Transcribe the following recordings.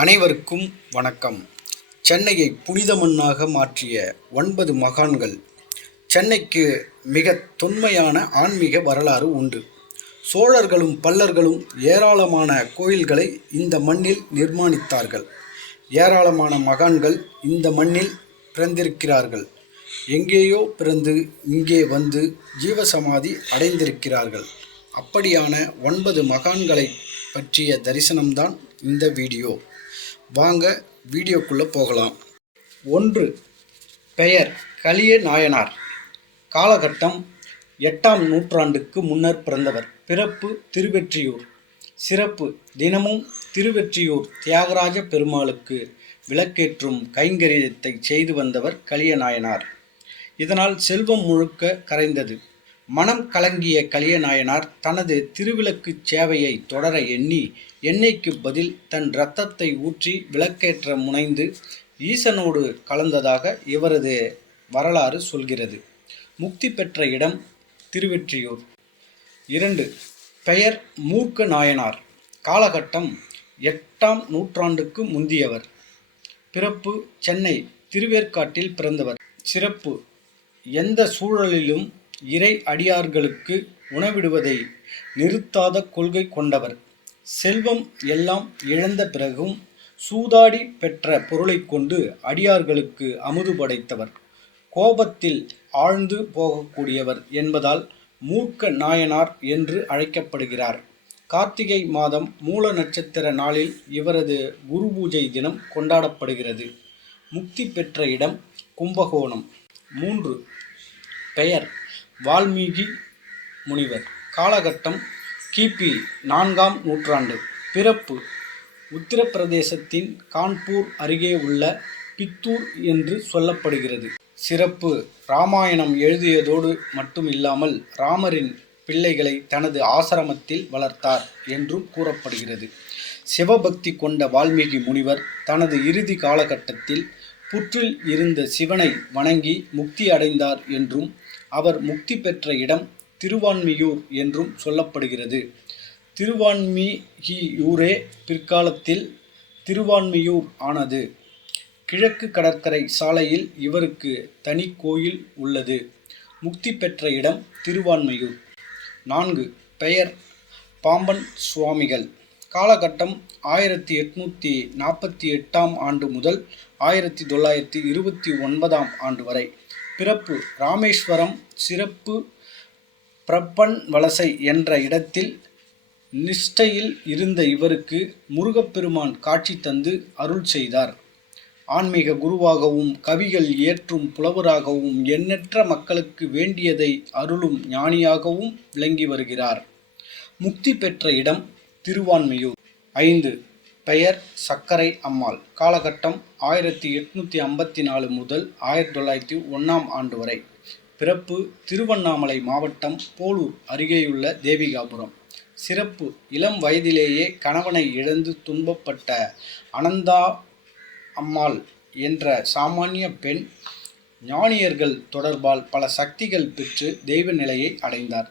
அனைவருக்கும் வணக்கம். சென்னையை புனித மண்ணாக மாற்றிய ஒன்பது மகான்கள் சென்னைக்கு மிக தொன்மையான ஆன்மீக வரலாறு உண்டு. சோழர்களும் பல்லர்களும் ஏராளமான கோயில்களை இந்த மண்ணில் நிர்மாணித்தார்கள். ஏராளமான மகான்கள் இந்த மண்ணில் பிறந்திருக்கிறார்கள். எங்கேயோ பிறந்து இங்கே வந்து ஜீவசமாதி அடைந்திருக்கிறார்கள். அப்படியான ஒன்பது மகான்களை பற்றிய தரிசனம்தான் இந்த வீடியோ. வாங்க வீடியோக்குள்ளே போகலாம். ஒன்று பெயர் கலிய நாயனார். காலகட்டம் எட்டாம் நூற்றாண்டுக்கு முன்னர் பிறந்தவர். பிறப்பு திருவெற்றியூர். சிறப்பு தினமும் திருவெற்றியூர் தியாகராஜ பெருமாளுக்கு விளக்கேற்றும் கைங்கரியத்தை செய்து வந்தவர் கலிய நாயனார். இதனால் செல்வம் முழுக்க கரைந்தது. மனம் கலங்கிய கலியநாயனார் தனது திருவிளக்கு சேவையை தொடர எண்ணி எண்ணெய்க்கு பதில் தன் இரத்தத்தை ஊற்றி விளக்கேற்ற முனைந்து ஈசனோடு கலந்ததாக இவரது வரலாறு சொல்கிறது. முக்தி பெற்ற இடம் திருவெற்றியூர். இரண்டு பெயர் மூர்க்க நாயனார். காலகட்டம் எட்டாம் நூற்றாண்டுக்கு முந்தியவர். பிறப்பு சென்னை திருவேற்காட்டில் பிறந்தவர். சிறப்பு எந்த சூழலிலும் இறை அடியார்களுக்கு உணவிடுவதை நிறுத்தாத கொள்கை கொண்டவர். செல்வம் எல்லாம் இழந்த பிறகும் சூதாடி பெற்ற பொருளை கொண்டு அடியார்களுக்கு அமுது படைத்தவர். கோபத்தில் ஆழ்ந்து போகக்கூடியவர் என்பதால் மூர்க்க நாயனார் என்று அழைக்கப்படுகிறார். கார்த்திகை மாதம் மூல நட்சத்திர நாளில் இவரது குரு பூஜை தினம் கொண்டாடப்படுகிறது. முக்தி பெற்ற இடம் கும்பகோணம். மூன்று. பெயர். வால்மீகி முனிவர். காலகட்டம் கிபி நான்காம் நூற்றாண்டு. பிறப்பு. உத்தரப்பிரதேசத்தின் கான்பூர் அருகே உள்ள பித்தூர் என்று சொல்லப்படுகிறது. சிறப்பு. ராமாயணம் எழுதியதோடு மட்டுமில்லாமல் ராமரின் பிள்ளைகளை தனது ஆசிரமத்தில் வளர்த்தார் என்றும் கூறப்படுகிறது. சிவபக்தி கொண்ட வால்மீகி முனிவர் தனது இறுதி காலகட்டத்தில் புற்றில் இருந்த சிவனை வணங்கி முக்தி அடைந்தார் என்றும் அவர் முக்தி பெற்ற இடம் திருவான்மியூர் என்றும் சொல்லப்படுகிறது. திருவான்மியூரே பிற்காலத்தில் திருவான்மியூர் ஆனது. கிழக்கு கடற்கரை சாலையில் இவருக்கு தனி கோயில் உள்ளது. முக்தி பெற்ற இடம் திருவான்மையூர். நான்கு பெயர் பாம்பன் சுவாமிகள். காலகட்டம் ஆயிரத்தி எட்நூற்றி நாற்பத்தி எட்டாம் ஆண்டு முதல் ஆயிரத்தி தொள்ளாயிரத்தி இருபத்தி ஒன்பதாம் ஆண்டு வரை. பிறப்பு ராமேஸ்வரம் சிறப்பு பிரப்பன் வலசை என்ற இடத்தில் நிஷ்டையில் இருந்த இவருக்கு முருகப்பெருமான் காட்சி தந்து அருள் செய்தார். ஆன்மீக குருவாகவும் கவிகள் இயற்றும் புலவராகவும் எண்ணற்ற மக்களுக்கு வேண்டியதை அருளும் ஞானியாகவும் விளங்கி வருகிறார். முக்தி பெற்ற இடம் திருவான்மையூர். ஐந்து பெயர் சக்கரை அம்மாள். காலகட்டம் ஆயிரத்தி எட்நூற்றி ஐம்பத்தி நாலு முதல் ஆயிரத்தி தொள்ளாயிரத்தி ஒன்றாம் ஆண்டு வரை. பிறப்பு திருவண்ணாமலை மாவட்டம் போலூர் அருகேயுள்ள தேவிகாபுரம். சிறப்பு இளம் வயதிலேயே கணவனை இழந்து துன்பப்பட்ட அனந்தா அம்மாள் என்ற சாமானிய பெண் ஞானியர்கள் தொடர்பால் பல சக்திகள் பெற்று தெய்வ நிலையை அடைந்தார்.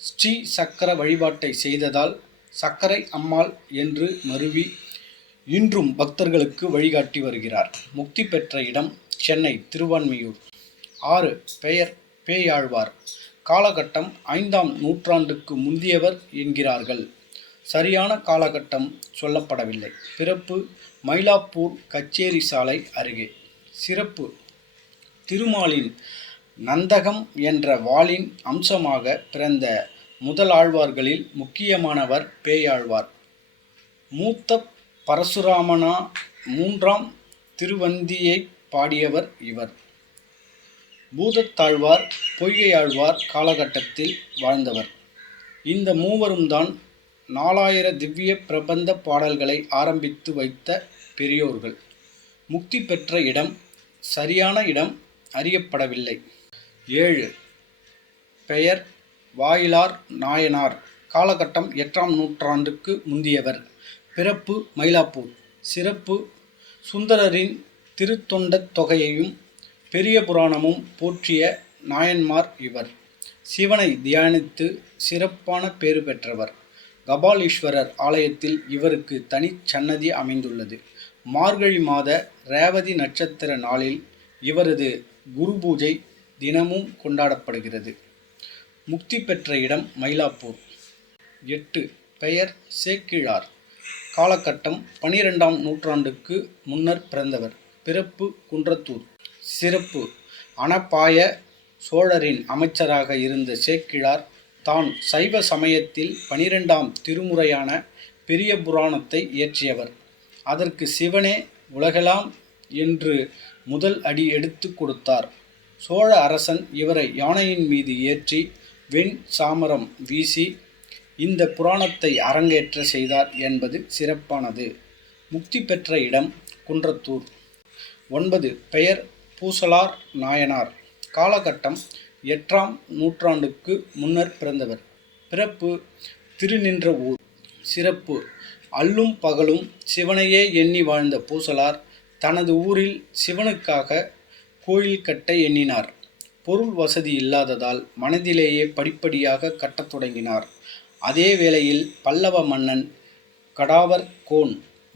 ஸ்ரீ சக்கர வழிபாட்டை செய்ததால் சக்கரை அம்மாள் என்று மருவி இன்றும் பக்தர்களுக்கு வழிகாட்டி வருகிறார். முக்தி பெற்ற இடம் சென்னை திருவான்மையூர். ஆறு பெயர் பேயாழ்வார். காலகட்டம் ஐந்தாம் நூற்றாண்டுக்கு முந்தியவர் என்கிறார்கள். சரியான காலகட்டம் சொல்லப்படவில்லை. பிறப்பு மயிலாப்பூர் கச்சேரி சாலை அருகே. சிறப்பு திருமாலின் நந்தகம் என்ற வாளின் அம்சமாக பிறந்த முதலாழ்வார்களில் முக்கியமானவர் பேயாழ்வார். மூத்த பரசுராமனா மூன்றாம் திருவந்தியை பாடியவர் இவர். பூதத்தாழ்வார் பொய்கையாழ்வார் காலகட்டத்தில் வாழ்ந்தவர். இந்த மூவரும் தான் நாலாயிர திவ்ய பிரபந்த பாடல்களை ஆரம்பித்து வைத்த பெரியோர்கள். முக்தி பெற்ற இடம் சரியான இடம் அறியப்படவில்லை. ஏழு. பெயர் வாயிலார் நாயனார். காலகட்டம் எட்டாம் நூற்றாண்டுக்கு முந்தியவர். பிறப்பு மயிலாப்பூர். சிறப்பு சுந்தரரின் திருத்தொண்டத் தொகையையும் பெரிய புராணமும் போற்றிய நாயன்மார் இவர். சிவனை தியானித்து சிறப்பான பேறு பெற்றவர். கபாலீஸ்வரர் ஆலயத்தில் இவருக்கு தனிச் சன்னதி அமைந்துள்ளது. மார்கழி மாத ரேவதி நட்சத்திர நாளில் இவரது குரு பூஜை தினமும் கொண்டாடப்படுகிறது. முக்தி பெற்ற இடம் மயிலாப்பூர். எட்டு பெயர் சேக்கிழார். காலகட்டம் பனிரெண்டாம் நூற்றாண்டுக்கு முன்னர் பிறந்தவர். பிறப்பு குன்றத்தூர். சிறப்பு. அனப்பாய சோழரின் அமைச்சராக இருந்த சேக்கிழார் தான் சைவ சமயத்தில் பனிரெண்டாம் திருமுறையான பெரிய புராணத்தை இயற்றியவர். அதற்கு சிவனே உலகலாம் என்று முதல் அடி எடுத்து கொடுத்தார். சோழ அரசன் இவரை யானையின் மீது ஏற்றி வெண் சாமரம் வீசி இந்த புராணத்தை அரங்கேற்ற செய்தார் என்பது சிறப்பானது. முக்தி பெற்ற இடம் குன்றத்தூர். ஒன்பது பெயர் பூசலார் நாயனார். காலகட்டம் எட்டாம் நூற்றாண்டுக்கு முன்னர் பிறந்தவர். பிறப்பு திருநின்ற ஊர். சிறப்பு அல்லும் பகலும் சிவனையே எண்ணி வாழ்ந்த பூசலார் தனது ஊரில் சிவனுக்காக கோயில் கட்ட எண்ணினார். பொருள் வசதி இல்லாததால் மனதிலேயே படிப்படியாக கட்டத் தொடங்கினார். அதே வேளையில் பல்லவ மன்னன் கடாவர் கோன்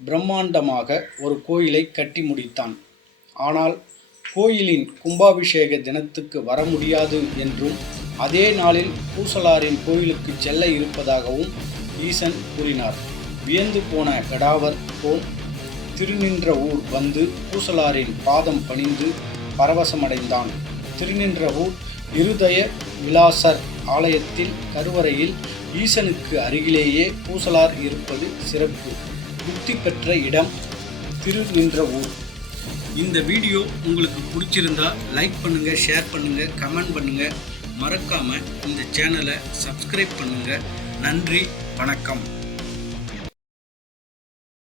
பிரம்மாண்டமாக ஒரு கோயிலை கட்டி முடித்தான். ஆனால் கோயிலின் கும்பாபிஷேக தினத்துக்கு வர முடியாது என்றும் அதே நாளில் பூசலாரின் கோயிலுக்கு செல்ல இருப்பதாகவும் ஈசன் கூறினார். வியந்து போன கடாவர் கோன் திருநின்ற ஊர் வந்து பூசலாரின் பாதம் பணிந்து பரவசமடைந்தான். திருநின்ற ஊர் இருதய விலாசர் ஆலயத்தில் கருவறையில் ஈசனுக்கு அருகிலேயே பூசலார் இருப்பது சிறப்பு. புத்தி பெற்ற இடம் திருநின்ற ஊர். இந்த வீடியோ உங்களுக்கு பிடிச்சிருந்தா லைக் பண்ணுங்கள் ஷேர் பண்ணுங்கள் கமெண்ட் பண்ணுங்கள் மறக்காமல் இந்த சேனலை சப்ஸ்கிரைப் பண்ணுங்கள் நன்றி வணக்கம்.